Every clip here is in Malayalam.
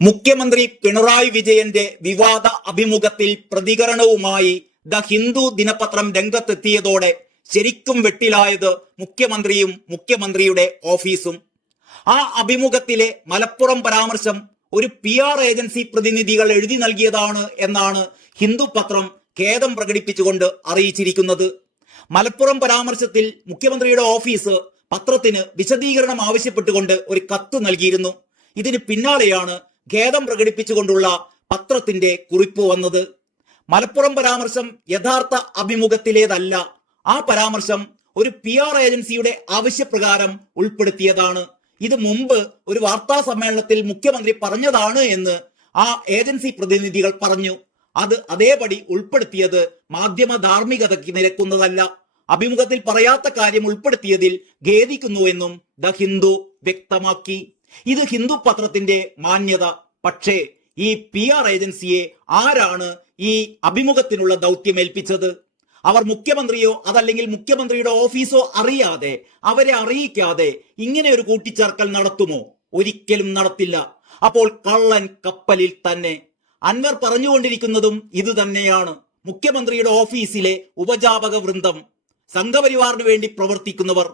മുഖ്യമന്ത്രി പിണറായി വിജയന്റെ വിവാദ അഭിമുഖത്തിൽ പ്രതികരണവുമായി ദ ഹിന്ദു ദിനപത്രം രംഗത്തെത്തിയതോടെ ശരിക്കും വെട്ടിലായത് മുഖ്യമന്ത്രിയും മുഖ്യമന്ത്രിയുടെ ഓഫീസും. ആ അഭിമുഖത്തിലെ മലപ്പുറം പരാമർശം ഒരു PR ഏജൻസി പ്രതിനിധികൾ എഴുതി നൽകിയതാണ് എന്നാണ് ഹിന്ദു പത്രം ഖേദം പ്രകടിപ്പിച്ചുകൊണ്ട് അറിയിച്ചിരിക്കുന്നത്. മലപ്പുറം പരാമർശത്തിൽ മുഖ്യമന്ത്രിയുടെ ഓഫീസ് പത്രത്തിന് വിശദീകരണം ആവശ്യപ്പെട്ടുകൊണ്ട് ഒരു കത്ത് നൽകിയിരുന്നു. ഇതിന് പിന്നാലെയാണ് ഖേദം പ്രകടിപ്പിച്ചുകൊണ്ടുള്ള പത്രത്തിന്റെ കുറിപ്പ് വന്നത്. മലപ്പുറം പരാമർശം യഥാർത്ഥ അഭിമുഖത്തിലേതല്ല. ആ പരാമർശം ഒരു PR ഏജൻസിയുടെ ആവശ്യപ്രകാരം ഉൾപ്പെടുത്തിയതാണ്. ഇത് മുമ്പ് ഒരു വാർത്താ സമ്മേളനത്തിൽ മുഖ്യമന്ത്രി പറഞ്ഞതാണ് എന്ന് ആ ഏജൻസി പ്രതിനിധികൾ പറഞ്ഞു. അത് അതേപടി ഉൾപ്പെടുത്തിയത് മാധ്യമ ധാർമ്മികതയ്ക്ക് നിരക്കുന്നതല്ല. അഭിമുഖത്തിൽ പറയാത്ത കാര്യം ഉൾപ്പെടുത്തിയതിൽ ഖേദിക്കുന്നുവെന്നും ദ ഹിന്ദു വ്യക്തമാക്കി. ഇത് ഹിന്ദു പത്രത്തിന്റെ മാന്യത. പക്ഷേ ഈ PR ഏജൻസിയെ ആരാണ് ഈ അഭിമുഖത്തിനുള്ള ദൗത്യമേൽപ്പിച്ചത്? അവർ മുഖ്യമന്ത്രിയോ അതല്ലെങ്കിൽ മുഖ്യമന്ത്രിയുടെ ഓഫീസോ അറിയാതെ, അവരെ അറിയിക്കാതെ ഇങ്ങനെ ഒരു കൂട്ടിച്ചേർക്കൽ നടത്തുമോ? ഒരിക്കലും നടത്തില്ല. അപ്പോൾ കള്ളൻ കപ്പലിൽ തന്നെ. അൻവർ പറഞ്ഞുകൊണ്ടിരിക്കുന്നതും ഇത് തന്നെയാണ്. മുഖ്യമന്ത്രിയുടെ ഓഫീസിലെ ഉപജാപക വൃന്ദം, സംഘപരിവാറിന് വേണ്ടി പ്രവർത്തിക്കുന്നവർ,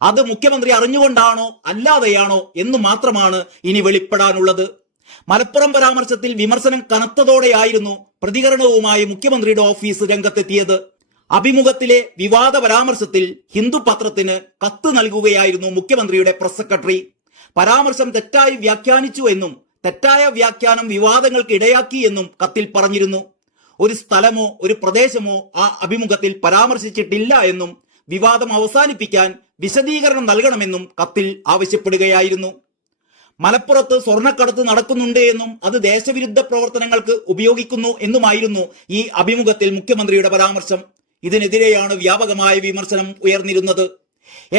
അത് മുഖ്യമന്ത്രി അറിഞ്ഞുകൊണ്ടാണോ അല്ലാതെയാണോ എന്ന് മാത്രമാണ് ഇനി വെളിപ്പെടാനുള്ളത്. മലപ്പുറം പരാമർശത്തിൽ വിമർശനം കനത്തതോടെയായിരുന്നു പ്രതികരണവുമായി മുഖ്യമന്ത്രിയുടെ ഓഫീസ് രംഗത്തെത്തിയത്. അഭിമുഖത്തിലെ വിവാദ പരാമർശത്തിൽ ഹിന്ദു പത്രത്തിന് കത്ത് നൽകുകയായിരുന്നു മുഖ്യമന്ത്രിയുടെ പ്രസ് സെക്രട്ടറി. പരാമർശം തെറ്റായി വ്യാഖ്യാനിച്ചു എന്നും തെറ്റായ വ്യാഖ്യാനം വിവാദങ്ങൾക്ക് ഇടയാക്കി എന്നും കത്തിൽ പറഞ്ഞിരുന്നു. ഒരു സ്ഥലമോ ഒരു പ്രദേശമോ ആ അഭിമുഖത്തിൽ പരാമർശിച്ചിട്ടില്ല എന്നും വിവാദം അവസാനിപ്പിക്കാൻ വിശദീകരണം നൽകണമെന്നും കത്തിൽ ആവശ്യപ്പെടുകയായിരുന്നു. മലപ്പുറത്ത് സ്വർണ്ണക്കടത്ത് നടക്കുന്നുണ്ട് എന്നും അത് ദേശവിരുദ്ധ പ്രവർത്തനങ്ങൾക്ക് ഉപയോഗിക്കുന്നു എന്നുമായിരുന്നു ഈ അഭിമുഖത്തിൽ മുഖ്യമന്ത്രിയുടെ പരാമർശം. ഇതിനെതിരെയാണ് വ്യാപകമായ വിമർശനം ഉയർന്നിരുന്നത്.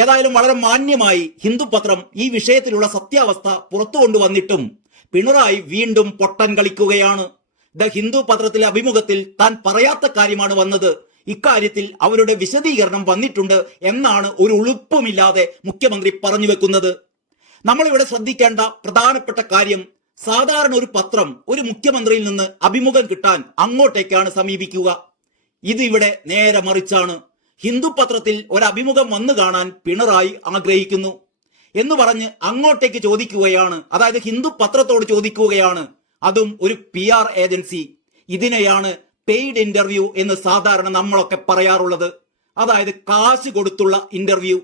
ഏതായാലും വളരെ മാന്യമായി ഹിന്ദു പത്രം ഈ വിഷയത്തിലുള്ള സത്യാവസ്ഥ പുറത്തു കൊണ്ടുവന്നിട്ടും പിണറായി വീണ്ടും പൊട്ടൻ കളിക്കുകയാണ്. ദ ഹിന്ദു പത്രത്തിലെ അഭിമുഖത്തിൽ താൻ പറയാത്ത കാര്യമാണ് വന്നത്, ഇക്കാര്യത്തിൽ അവരുടെ വിശദീകരണം വന്നിട്ടുണ്ട് എന്നാണ് ഒരു ഉളുപ്പുമില്ലാതെ മുഖ്യമന്ത്രി പറഞ്ഞു വെക്കുന്നത്. നമ്മളിവിടെ ശ്രദ്ധിക്കേണ്ട പ്രധാനപ്പെട്ട കാര്യം, സാധാരണ ഒരു പത്രം ഒരു മുഖ്യമന്ത്രിയിൽ നിന്ന് അഭിമുഖം കിട്ടാൻ അങ്ങോട്ടേക്കാണ് സമീപിക്കുക. ഇത് ഇവിടെ നേരെ മറിച്ചാണ്. ഹിന്ദു പത്രത്തിൽ ഒരു അഭിമുഖം വന്നു കാണാൻ പിണറായി ആഗ്രഹിക്കുന്നു എന്ന് പറഞ്ഞ് അങ്ങോട്ടേക്ക് ചോദിക്കുകയാണ്. അതായത് ഹിന്ദു പത്രത്തോട് ചോദിക്കുകയാണ്, അതും ഒരു PR ഏജൻസി. ഇതിനെയാണ് പെയ്ഡ് ഇന്റർവ്യൂ എന്ന് സാധാരണ നമ്മളൊക്കെ പറയാറുള്ളത്. അതായത് കാശ് കൊടുത്തുള്ള ഇന്റർവ്യൂ.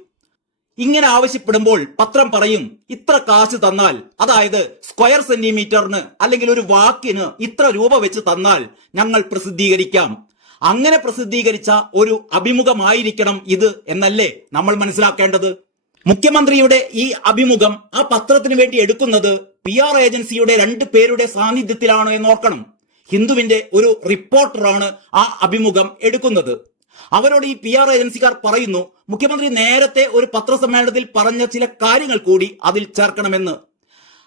ഇങ്ങനെ ആവശ്യപ്പെടുമ്പോൾ പത്രം പറയും, ഇത്ര കാശ് തന്നാൽ, അതായത് സ്ക്വയർ സെന്റിമീറ്ററിന് അല്ലെങ്കിൽ ഒരു വാക്കിന് ഇത്ര രൂപ വെച്ച് തന്നാൽ ഞങ്ങൾ പ്രസിദ്ധീകരിക്കാം. അങ്ങനെ പ്രസിദ്ധീകരിച്ച ഒരു അഭിമുഖമായിരിക്കണം ഇത് എന്നല്ലേ നമ്മൾ മനസ്സിലാക്കേണ്ടത്. മുഖ്യമന്ത്രിയുടെ ഈ അഭിമുഖം ആ പത്രത്തിന് വേണ്ടി എടുക്കുന്നത് PR ഏജൻസിയുടെ 2 പേരുടെ സാന്നിധ്യത്തിലാണ് എന്ന് ഓർക്കണം. ഹിന്ദുവിന്റെ ഒരു റിപ്പോർട്ടറാണ് ആ അഭിമുഖം എടുക്കുന്നത്. അവരോട് ഈ PR ഏജൻസിക്കാർ പറയുന്നു, മുഖ്യമന്ത്രി നേരത്തെ ഒരു പത്രസമ്മേളനത്തിൽ പറഞ്ഞ ചില കാര്യങ്ങൾ കൂടി അതിൽ ചേർക്കണമെന്ന്.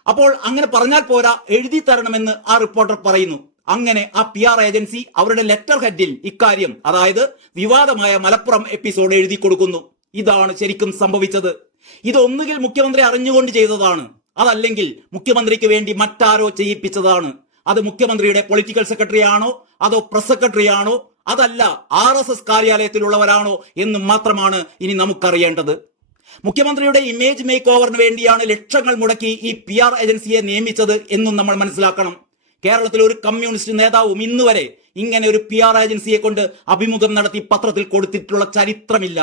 അപ്പോൾ അങ്ങനെ പറഞ്ഞാൽ പോരാ, എഴുതി തരണമെന്ന് ആ റിപ്പോർട്ടർ പറയുന്നു. അങ്ങനെ ആ PR ഏജൻസി അവരുടെ ലെറ്റർ ഹെഡിൽ ഇക്കാര്യം, അതായത് വിവാദമായ മലപ്പുറം എപ്പിസോഡ് എഴുതി കൊടുക്കുന്നു. ഇതാണ് ശരിക്കും സംഭവിച്ചത്. ഇതൊന്നുകിൽ മുഖ്യമന്ത്രി അറിഞ്ഞുകൊണ്ട് ചെയ്തതാണ്, അതല്ലെങ്കിൽ മുഖ്യമന്ത്രിക്ക് വേണ്ടി മറ്റാരോ ചെയ്യിപ്പിച്ചതാണ്. അത് മുഖ്യമന്ത്രിയുടെ പൊളിറ്റിക്കൽ സെക്രട്ടറി ആണോ, അതോ പ്രസ് സെക്രട്ടറി ആണോ, അതല്ല RSS കാര്യാലയത്തിലുള്ളവരാണോ എന്ന് മാത്രമാണ് ഇനി നമുക്കറിയേണ്ടത്. മുഖ്യമന്ത്രിയുടെ ഇമേജ് മേക്ക് ഓവറിന് വേണ്ടിയാണ് ലക്ഷങ്ങൾ മുടക്കി ഈ PR ഏജൻസിയെ നിയമിച്ചത് എന്നും നമ്മൾ മനസ്സിലാക്കണം. കേരളത്തിൽ ഒരു കമ്മ്യൂണിസ്റ്റ് നേതാവും ഇന്നുവരെ ഇങ്ങനെ ഒരു PR ഏജൻസിയെ കൊണ്ട് അഭിമുഖം നടത്തി പത്രത്തിൽ കൊടുത്തിട്ടുള്ള ചരിത്രമില്ല.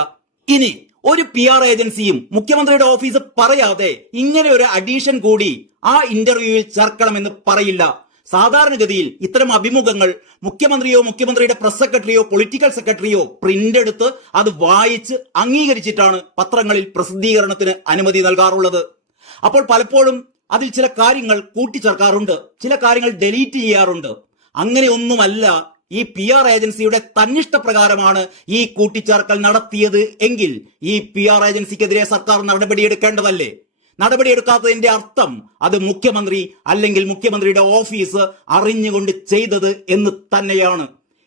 ഇനി ഒരു PR ഏജൻസിയും മുഖ്യമന്ത്രിയുടെ ഓഫീസ് പറയാതെ ഇങ്ങനെ ഒരു അഡീഷൻ കൂടി ആ ഇന്റർവ്യൂവിൽ ചേർക്കണമെന്ന് പറയില്ല. സാധാരണഗതിയിൽ ഇത്തരം അഭിമുഖങ്ങൾ മുഖ്യമന്ത്രിയോ മുഖ്യമന്ത്രിയുടെ പ്രസ് സെക്രട്ടറിയോ പൊളിറ്റിക്കൽ സെക്രട്ടറിയോ പ്രിന്റ് എടുത്ത് അത് വായിച്ച് അംഗീകരിച്ചിട്ടാണ് പത്രങ്ങളിൽ പ്രസിദ്ധീകരണത്തിന് അനുമതി നൽകാറുള്ളത്. അപ്പോൾ പലപ്പോഴും അതിൽ ചില കാര്യങ്ങൾ കൂട്ടിച്ചേർക്കാറുണ്ട്, ചില കാര്യങ്ങൾ ഡിലീറ്റ് ചെയ്യാറുണ്ട്. അങ്ങനെയൊന്നുമല്ല ഈ PR ഏജൻസിയുടെ തന്നിഷ്ടപ്രകാരമാണ് ഈ കൂട്ടിച്ചേർക്കൽ നടത്തിയത് എങ്കിൽ ഈ PR ഏജൻസിക്കെതിരെ സർക്കാർ നടപടിയെടുക്കേണ്ടതല്ലേ? നടപടിയെടുക്കാത്തതിന്റെ അർത്ഥം അത് മുഖ്യമന്ത്രി അല്ലെങ്കിൽ മുഖ്യമന്ത്രിയുടെ ഓഫീസ് അറിഞ്ഞുകൊണ്ട് ചെയ്തത് എന്ന് തന്നെയാണ്.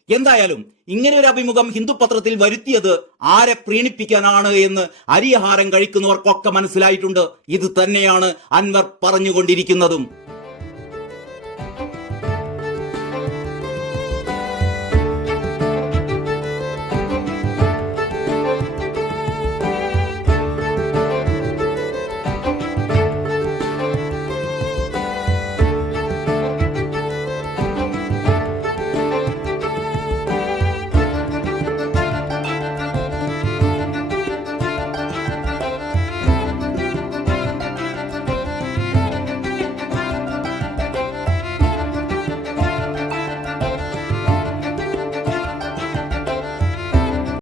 എന്തായാലും ഇങ്ങനെ ഒരു അഭിമുഖം ഹിന്ദു പത്രത്തിൽ വരുത്തിയത് ആരെ പ്രീണിപ്പിക്കാനാണ് എന്ന് അരിയാഹാരം കഴിക്കുന്നവർക്കൊക്കെ മനസ്സിലായിട്ടുണ്ട്. ഇത് തന്നെയാണ് അൻവർ പറഞ്ഞുകൊണ്ടിരിക്കുന്നതും.